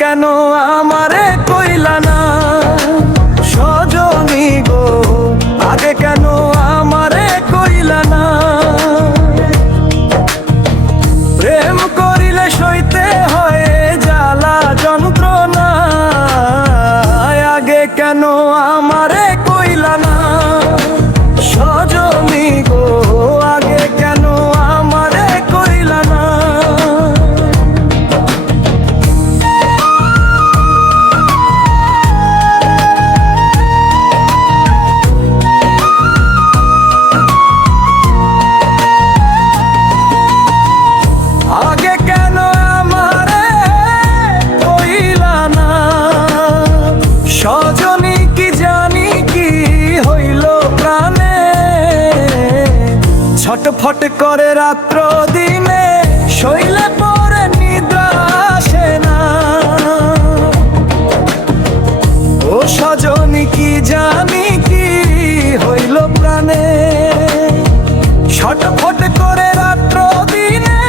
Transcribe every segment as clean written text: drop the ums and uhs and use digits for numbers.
কেন আমারে কইলা না সজনী গো, আগে কেন আমারে কইলা না। প্রেম করিলে সইতে হয় জ্বালা যন্ত্রণা, আগে কেন আমারে কইলা না সজনী গো, আগে কেন আমারে কইলা না। আগে কেন আমারে কইলা না সজনী, কি জানি কি হইল প্রাণে। ছটফট করে রাত্র দিনে, শৈলে পরে নিদ্রা আসে না। ও সজনী, কি জানি কি হইল প্রাণে। ছটফট করে রাত্র দিনে,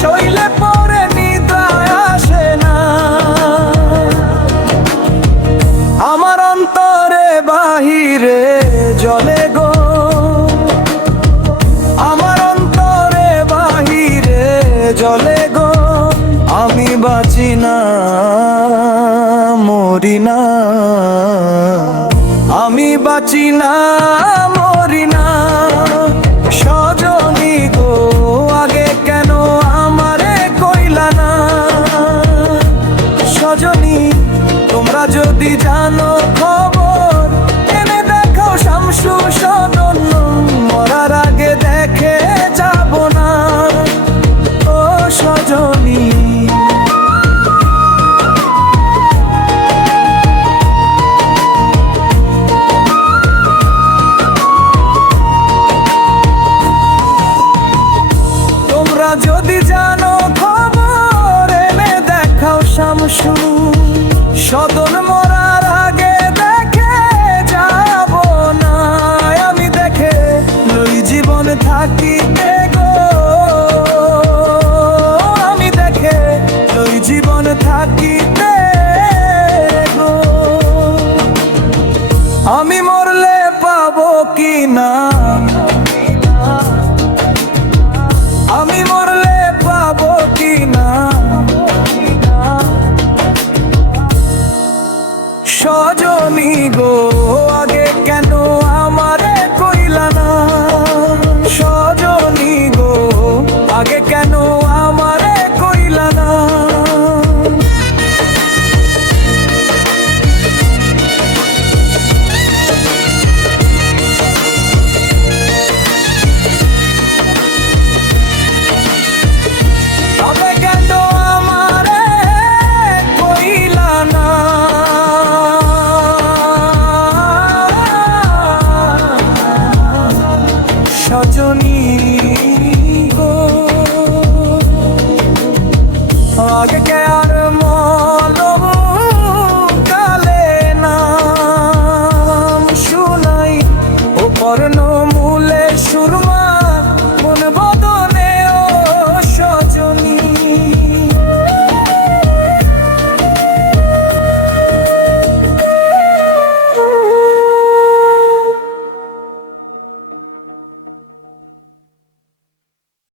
শৈলে পরে নিদ্রা আসে না। আমার অন্তরে বাহিরে জ্বলে গো, আমার অন্তরে বাহিরে জ্বলে গো। আমি বাঁচি না মরি না, আমি বাঁচি না মরি না সজনী গো, আগে কেন আমারে কইলা না। সজনী, তোমরা যদি জানো খবর, এনে দেখো শামসু সদন, মরার আগে দেখে যাব না ও সজনী। তোমরা যদি জানো খবর, এনে দেখাও শামসু সদন, মরার আগে দেখে যাব না। আমি দেখে লই জীবন থাকিতে